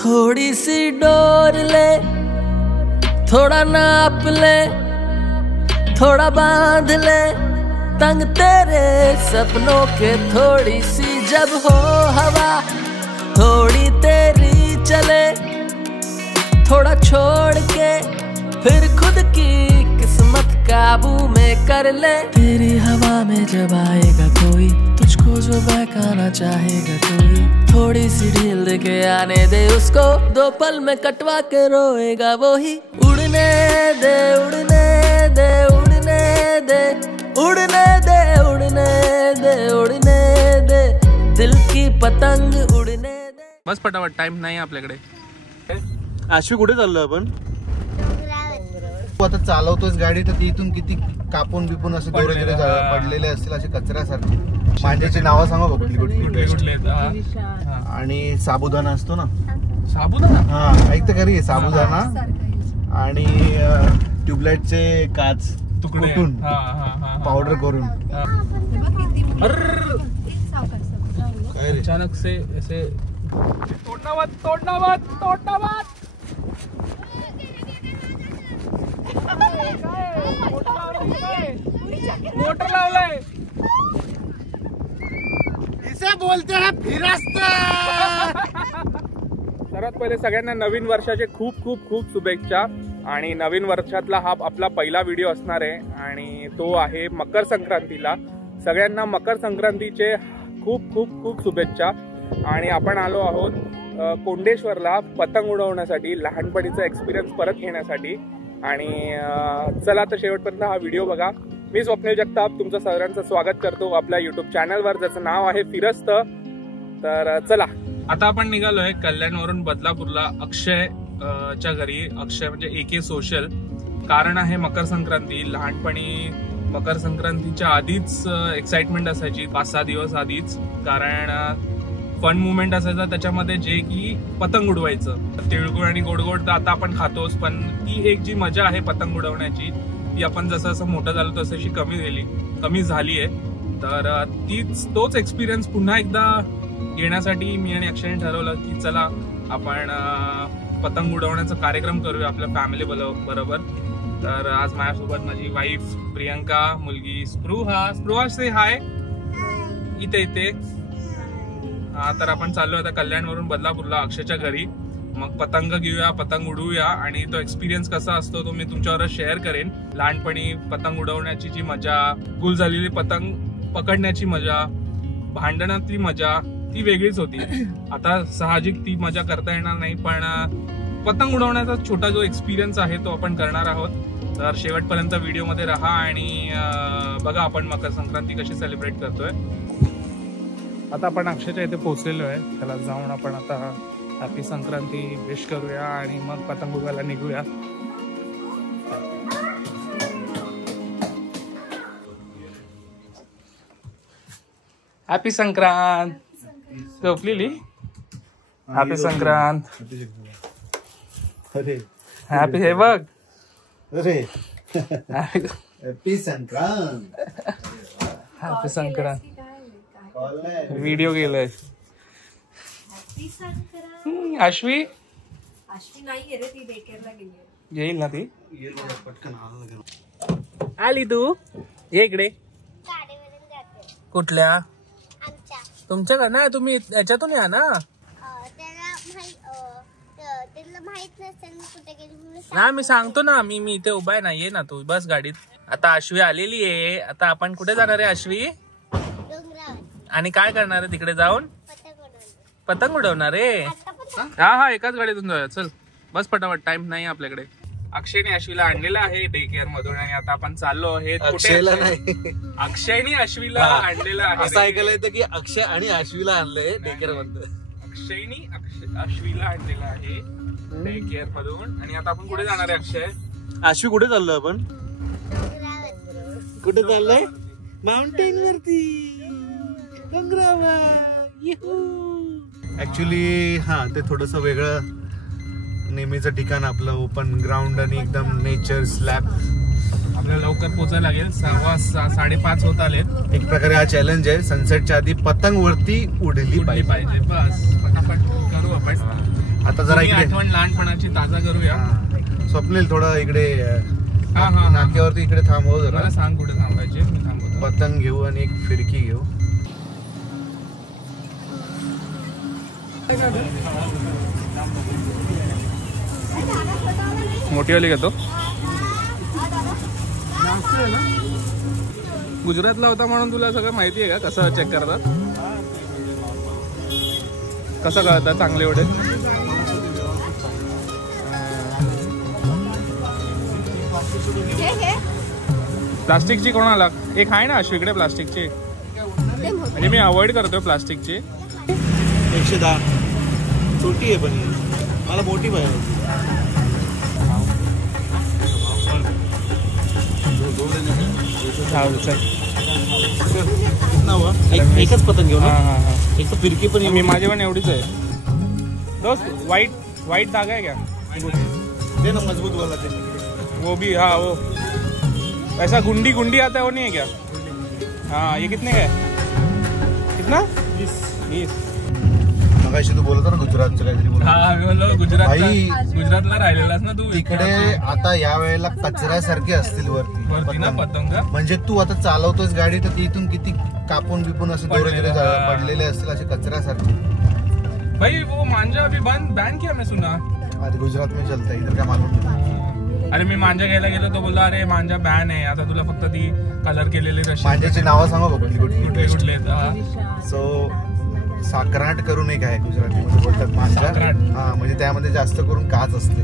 थोड़ी C door ले, थोड़ा नाप ले, थोड़ा बांध ले तंग तेरे सपनों के। थोड़ी सी जब हो हवा, थोड़ी तेरी चले, थोड़ा छोड़ के फिर खुद की किस्मत काबू में कर ले। तेरी हवा में जब आएगा कोई, तुझको जो बहकाना चाहेगा कोई, थोड़ी सी ढील दे के आने दे उसको, 2 पल में कटवा के रोएगा वो ही। उड़ने दे उड़ने दे उड़ने दे उड़ने दे उड़ने दे उड़ने दे, दिल की पतंग उड़ने दे। बस पटापट, टाइम नाही आपल्याकडे। आश्वी कुठे चाललो आपण? आता चालवतोच गाडी तर इथून किती कापून बिपून असे दोरे पडलेले असतील असे कचऱ्यासारखे। मांड्याची नावं सांगा कुठली कुठली? आणि साबुदाणा असतो ना, साबुदाणा, हा ऐकतं खरी, साबुदाणा आणि ट्यूबलाइटचे काच कुटून पावडर करून। अचानक से ऐसे तोड़ना मत, तोड़ना मत, तोड़ना मत। मोटर लावलाय, इसे बोलते हैं फिरस्त। सर्वात पहिले सगळ्यांना नवीन वर्षाचे खूप खूप खूप शुभेच्छा। आणि नवीन वर्षातला हा आपला पहिला व्हिडिओ असणार आहे आणि तो आहे मकर संक्रांतीला। सगळ्यांना मकर संक्रांतीचे खूप खूप खूप शुभेच्छा। आणि आपण आलो आहोत कोंडेश्वरला पतंग उडवण्यासाठी, लहानपणीचा एक्सपिरियन्स परत घेण्यासाठी। आणि चला तर शेवटपर्यंत हा व्हिडिओ बघा। मी स्वप्नील जगताप तुमचं सगळ्यांचं स्वागत करतो आपल्या युट्यूब चॅनलवर, ज्याचं नाव आहे फिरस्त। तर चला, आता आपण निघालोय कल्याणवरून बदलापूरला अक्षय च्या घरी। अक्षय म्हणजे AK सोशल। कारण आहे मकर संक्रांती। लहानपणी मकर संक्रांतीच्या आधीच एक्साइटमेंट असायची, 5-6 दिवस आधीच, कारण फन मुवमेंट असायचा त्याच्यामध्ये, जे की पतंग उडवायचं। तिळगुळ आणि गोडगोड तर आता आपण खातोच, पण ती एक जी मजा आहे पतंग उडवण्याची, ती आपण जसं जसं मोठं झालो तशी कमी झाली आहे। तर तोच एक्सपिरियन्स पुन्हा एकदा घेण्यासाठी मी आणि अक्षयने ठरवलं की चला आपण पतंग उडवण्याचा कार्यक्रम करूया आपल्या फॅमिली बरोबर। तर आज माझ्यासोबत माझी वाईफ प्रियंका, मुलगी स्पृहा से हाय, इथे। तर आपण चाललो आता कल्याणवरून बदलापूरला अक्षयच्या घरी। मग पतंग घेऊया, पतंग उडवूया आणि तो एक्सपिरियन्स कसा असतो तो मी तुमच्यावर शेअर करेन। लहानपणी पतंग उडवण्याची जी मजा, गुल झालेली पतंग पकडण्याची मजा, भांडणातली मजा, ती वेगळीच होती। आता साहजिक ती मजा करता येणार नाही, पण पतंग उडवण्याचा छोटा जो एक्सपिरियन्स आहे तो आपण करणार आहोत। तर शेवटपर्यंत व्हिडिओमध्ये राहा आणि बघा आपण मकर संक्रांती कशी सेलिब्रेट करतोय। आता आपण अक्षयच्या इथे पोहोचलेलो आहे, त्याला जाऊन आपण आता हॅपी संक्रांती विश करूया आणि मग पतंग उडवायला निघूया। हॅपी संक्रांत झोपलेली, हॅपी संक्रांत, हॅपी हे बघ, अरे happy Sankrant, happy Sankrant video गेलाय। अश्वी नाही रे, ती डेकेअरला गेली, येईल ना ती, आली तू, ये इकडे। कुठल्या? तुमच्या का ना, तुम्ही याच्यातून या ना। ना मी सांगतो ना, मी इथे उभा आहे ना, ये ना तू, बस गाडीत। आता अश्वी आलेली आहे, आता आपण कुठे जाणार आहे अश्वी? आणि काय करणार आहे तिकडे जाऊन? पतंग उडवणार आहे। हा एकाच गाडीतून जाऊया, चल बस पटापट, टाइम नाही आपल्याकडे। अक्षयने अश्वीला आणलेलं आहे डे केअर मधून आणि आता आपण चाललो आहे अक्षयने अश्वीला आणलेलं आहे। असं ऐकायला येतं की अक्षय आणि अश्वीला आणलंय डे केअर मधून। अक्षयने अश्वीला आणलेलं आहे डे केअर मधून आणि आता आपण कुठे जाणार आहे अक्षय? अश्वी कुठे चाललोय आपण? कुठे चाललोय? माउंटेन वरती, ऍक्च्युली हा ते थोडस वेगळं नेहमीचं ठिकाण आपलं, ओपन ग्राउंड आणि एकदम नेचर स्लॅब। आपल्याला लवकर पोहोचायला लागेल, 5:30 होत आलेत। एक प्रकारे हा चॅलेंज आहे, सनसेटच्या आधी पतंग वरती उडली पाहिजे। बस पटापट करू आपण। आता जरा इकडे आठवण लहानपणाची ताजा करूया. स्वप्नील थोडं इकडे नाक्यावरती इकडे थांबव जरा. मला सांग कुठे थांबायचे, मी थांबवतो. पतंग घेऊ आणि एक फिरकी घेऊ. मोठीवाली घेतो. गुजरातला होता म्हणून तुला सगळं माहिती आहे का कसं चेक करतात, कसं कळतात चांगले एवढे. प्लास्टिकची कोणाला एक आहे ना अशी इकडे प्लास्टिकची, म्हणजे मी अवॉइड करतोय प्लास्टिकची. 110 छोटी आहे पण मला मोठी पाहिजे. एकच पतंग घेऊ ना. एक तर फिरकी पण मी माझी पण एवढीच आहे दोस्त. वाइट धागा है क्या? दे ना मजबूत वाला दे. वो भी हाँ वो ऐसा गुंडी आता है वो नहीं है क्या? हाँ ये कितने का है? कितना? 20. मगाशी तू बोलत ना गुजरातचं काहीतरी बोल. गुजरातला राहिलेलास ना तू. तिकडे आता या वेळेला कचऱ्यासारखे असतील वरती ना पतंग. म्हणजे तू आता चालवतोस गाडी तर तिथून किती कापून बिपून असे दोरे पडलेले असतील असे कचऱ्यासारखे. भाई वो मांजा अभी बैन किया मैं सुना. अरे गुजरात में चलता इधर क्या मालूम. अरे मी मांजा घ्यायला गेलो तो बोलला अरे मांजा बॅन आहे आता, तुला फक्त ती कलर केलेली रशी. मांजाची नावं सांगा कुठले कुठले. सो साकराट करून एक आहे गुजरातीमध्ये बोलतात मांजा. हा म्हणजे त्यामध्ये जास्त करून काच असते.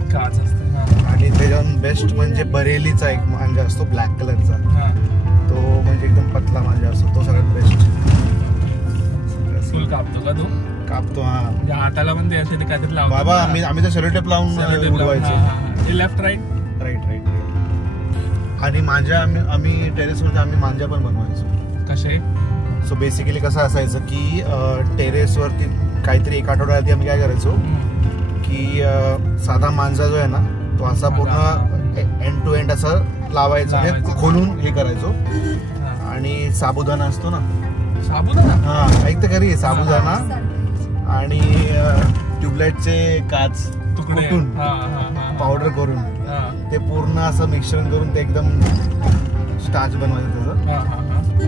आणि त्याच्याहून बेस्ट म्हणजे बरेलीचा एक मांजा असतो ब्लॅक कलरचा. तो म्हणजे एकदम पतला मांजा असतो, तो सगळ्यात बेस्ट. फुल कापतो का तू? कापतो हा. हाताला पण ते असे काहीतरी लावतो बाबा. आम्ही तर सेलो टेप लावून उडवायचो. Left right. आणि मांजा आम्ही टेरेसवरती आम्ही मांजा पण बनवायचो. कसे? सो बेसिकली कसं असायचं की टेरेसवरती काहीतरी एक आठवड्या आधी आम्ही काय करायचो की साधा मांजा जो आहे ना तो असा पूर्ण एंड टू एंड असं लावायचं, हे खोलून हे करायचो. आणि साबुदाणा असतो ना. साबुदाणा? हा ऐक तर खरी. साबुदाणा आणि ट्यूबलाइटचे काच कुटून पावडर करून ते पूर्ण असं मिश्रण करून ते एकदम स्टार्च बनवायचं त्याचं.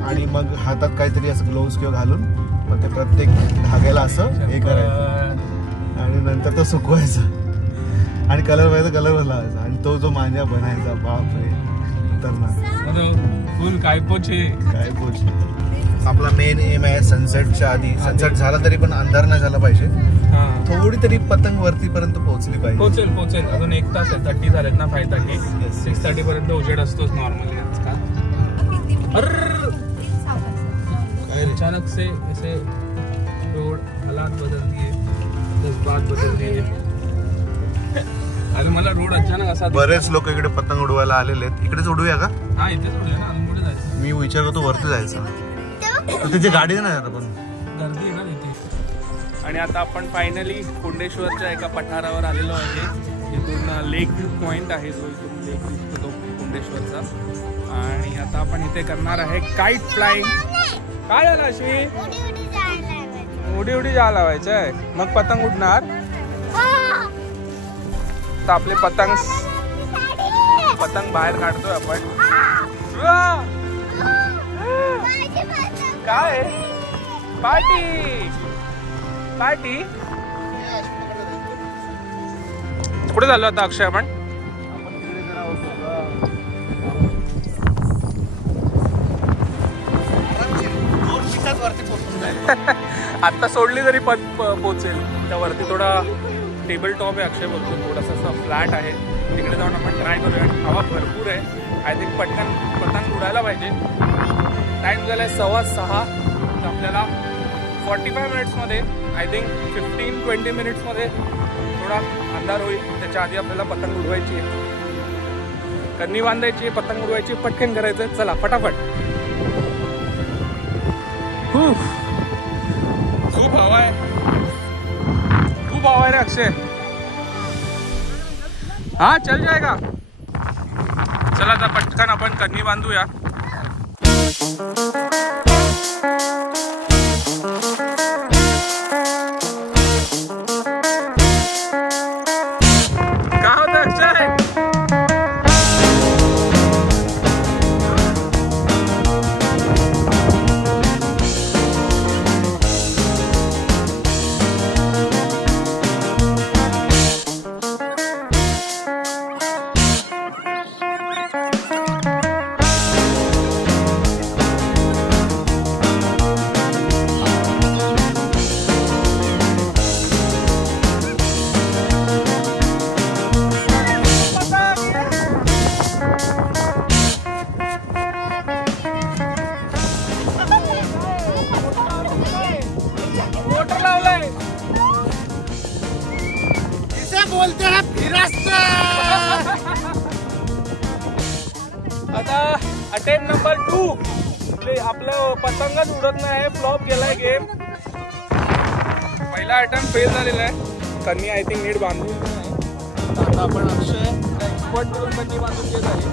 आणि मग हातात काहीतरी असं ग्लोव्स किंवा घालून मग ते प्रत्येक धाग्याला असं हे करायचं आणि नंतर तो सुकवायचा आणि कलर व्हायचा, कलर लावायचा आणि तो जो मांजा बनायचा. बापरे खतरनाक. फुल काय पोचे. आपला मेन एम आहे सनसेटच्या आधी. सनसेट झाला तरी पण अंधार नाही झाला पाहिजे. थोडी तरी पतंग वरती पर्यंत पोहोचली पाहिजे. पोहोचेल. अजून 1 तास आहे. 30 झालेत ना. 5:30 6:30 पर्यंत उजेड असतोच नॉर्मली. अचानक से ऐसे रोड हालात बदल दिए, जज्बात बदल दिए. अरे मला रोड अचानक असा. बरेच लोक इकडे पतंग उडवायला आलेले आहेत. इकडेच उडूया का? हा इथेच उडूया ना. अजून कुठे जायचं? मी विचार करतो वरती जायचं. तिथे गाडी नाही आता पण गर्दी आहे ना तिथे. आणि आता आपण फायनली कुंडेश्वरच्या एका पठारावर आलेलो आहे. इथून लेक व्ह्यू पॉइंट आहे जो इथून लेक दिसतो तो कुंडेश्वरचा. आणि आता आपण इथे करणार आहे काईट फ्लाइंग. काय झालं अशी? उडी जायला लावायचं आहे. मग पतंग उडणार. तर आपले पतंग बाहेर काढतोय आपण. काय पार्टी कुठे झालो आता अक्षय आपण? आता सोडली तरी पोचेल. त्यावरती थोडा टेबल टॉप आहे अक्षय बोलतो. थोडासा फ्लॅट आहे. तिकडे जाऊन आपण ट्राय करूया. हवा भरपूर आहे. आय थिंक पटकन पतंग उडायला पाहिजे. टाईम झाला आहे 6:15. तर आपल्याला 45 मिनिट्समध्ये आय थिंक 15-20 मिनिट्समध्ये थोडा अंधार होईल. त्याच्या आधी आपल्याला पतंग उडवायची आहे. कन्नी बांधायची आहे, पतंग उडवायची, पटकन करायचं. चला फटाफट. खूप हवा आहे. खूप हवा आहे रे अक्षय. हा चल जाएगा. चला आता पटकन आपण कन्नी बांधूया. बोलते हैं फिरस्त. आता अटेम्प्ट नंबर 2. आपलं पतंगच उडत नाही, फ्लॉप गेलाय गेम. पहिला अटेम्प्ट फेल झालेला आहे. कन्नी आय थिंक नीट बांधून नाही. आता आपण अक्षय एक्सपर्ट करून कन्नी बांधून घेत आहे.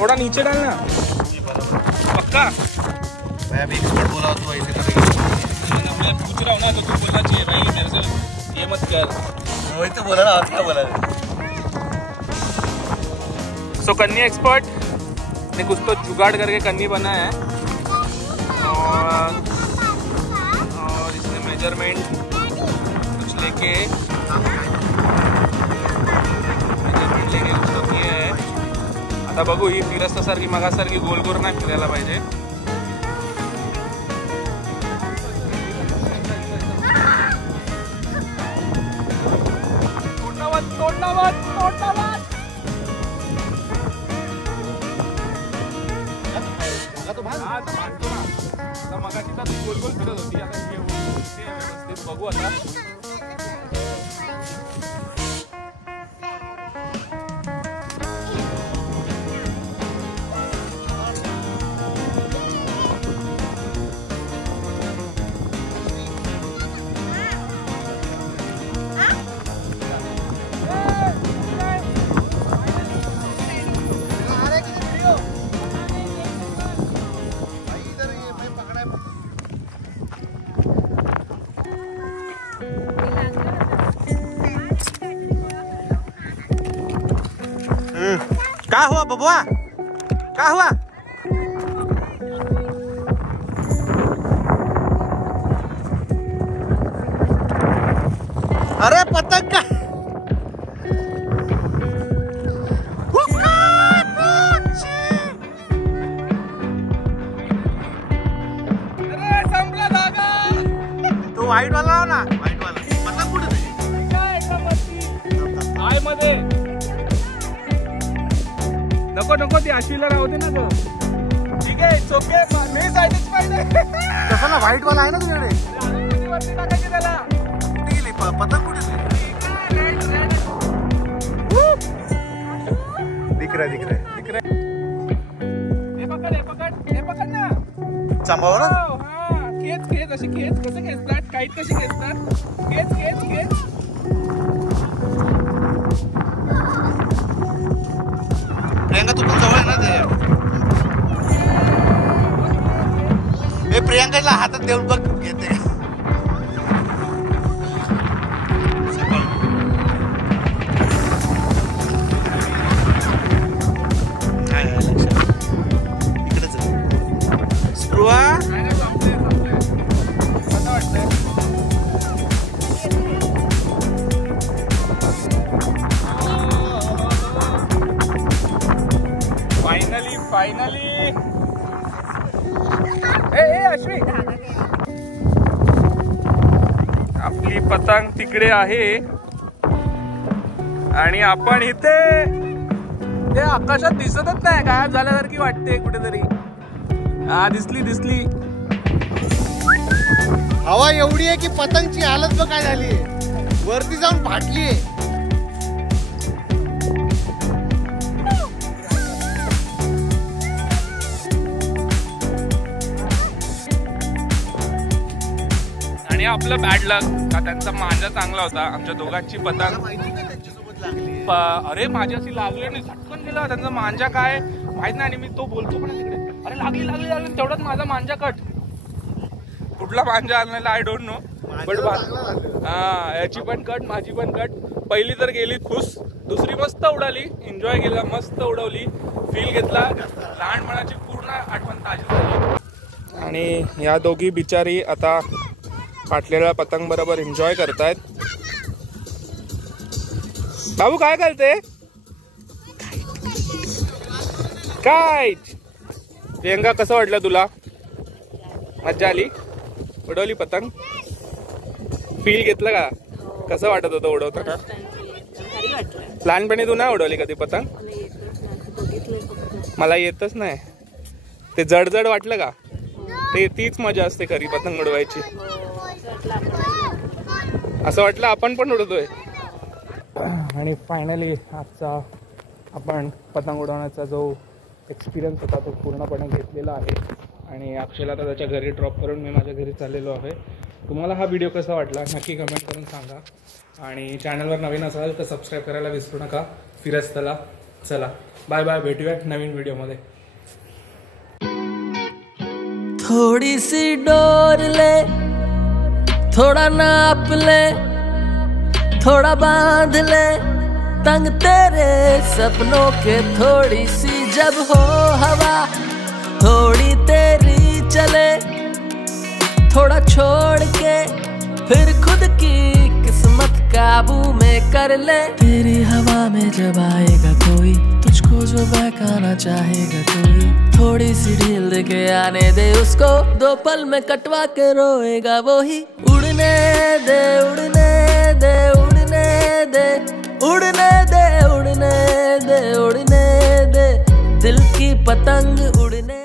थोड़ा नीचे डालना पक्का. मैं अभी एक्सपर्ट बोला तो ऐसे करेगा. मैं पूछ रहा हूँ ना, तो तू बोलना चाहिए भाई मेरे से ये मत कर. वही तो बोला ना, आप क्या बोला. सो कन्नी एक्सपर्ट ने कुछ तो जुगाड़ करके कन्नी बनाया है और इसने मेजरमेंट कुछ लेके कुछ तो किए है. आता बघू ही फिरस्तासारखी मगासारखी गोल गोल नाही फिरायला पाहिजे. मगाची तर गोल गोल फिरत होती. आता व्यवस्थित बघू. आता क्या हुआ बबुआ, क्या हुआ. अरे पतंग का संपला धागा. तो व्हाईट वाला हो ना, व्हाईट वाला पतंग कुठे आय मध्ये. नको नको ती आश्वीला राहू दे ना गं. ठीक आहे, इट्स ओके. मी सॅटिस्फाईड आहे. तसं ना व्हाईट वाला आहे ना तुझ्याकडे. वरती टाकायची त्याला. कुठे गेली पतंग, कुठे दिख रहा है. हे पकड ना. चांबावर ना. हा खेच अशी खेच. कसं खेचतात, काहीच कशी खेचतात. खेच. प्रियंका तू पण जवळ आहे ना ते. हे प्रियंकाला हातात देऊन बघ घेते. इकडेच स्पृहा. कसं वाटतंय. फायनली ए अश्वी, आपली पतंग तिकडे आहे आणि आपण इथे. ते आकाशात दिसतच नाही, गायब झाल्यासारखी वाटते कुठेतरी. हा दिसली. हवा एवढी आहे की पतंगची हालत बघ काय झाली, वरती जाऊन फाटली. आणि आपलं बॅड लक का त्यांचा मांजा चांगला होता. आमच्या दोघांची पतंग अरे माझी अशी लागली नाही, झटकन गेला त्यांचा मांजा. काय माहित नाही. आणि मी तो बोलतो पण तिकडे, अरे लागली. तेवढ्यात माझा मांजा कट. कुठला मांजा आणलेला आय डोंट नो, बट हा याची पण कट, माझी पण कट. पहिली तर गेली खुश, दुसरी मस्त उडाली, एन्जॉय केला, मस्त उडवली, फील घेतला. लहानपणाची पूर्ण आठवण ताजी झाली. आणि या दोघी बिचारी आता फाटलेल्या पतंग बरोबर एन्जॉय करतायत. बाबू काय करते. काय प्रियंका, कसं वाटलं तुला. मज्जा आली, उडवली पतंग, फील घेतलं का. कसं वाटत होतं उडवताना. लहानपणी तू नाही उडवली कधी पतंग. मला येतच नाही. ते जड वाटलं का. ते तीच मजा असते खरी पतंग उडवायची. असं वाटलं आपण पण उडतोय. आणि फायनली आजचा आपण पतंग उडवण्याचा जो एक्सपिरियन्स होता तो पूर्णपणे घेतलेला आहे. आणि अक्षयला आता त्याच्या घरी ड्रॉप करून मी माझ्या घरी चाललेलो आहे. तुम्हाला हा व्हिडिओ कसा वाटला नक्की कमेंट करून सांगा. आणि चॅनलवर नवीन असाल तर सबस्क्राईब करायला विसरू नका. फिरत चला बाय बाय, भेटूया नवीन व्हिडिओमध्ये. थोड़ी सी डोर ले, थोड़ा नाप ले, थोड़ा बांध ले तंग तेरे सपनों के. थोड़ी सी जब हो हवा थोड़ी तेरी चले, थोड़ा छोड़ के फिर खुद की किस्मत काबू में कर ले. तेरी हवा में जब आएगा कोई तुझको जो बहकाना चाहेगा कोई, थोड़ी सी ढील दे के आने दे उसको, 2 पल में कटवा के रोएगा वो ही. उड़ने दे उड़ने दे उड़ने दे उड़ने दे उड़ने दे उड़ने दे, दिल की पतंग उड़ने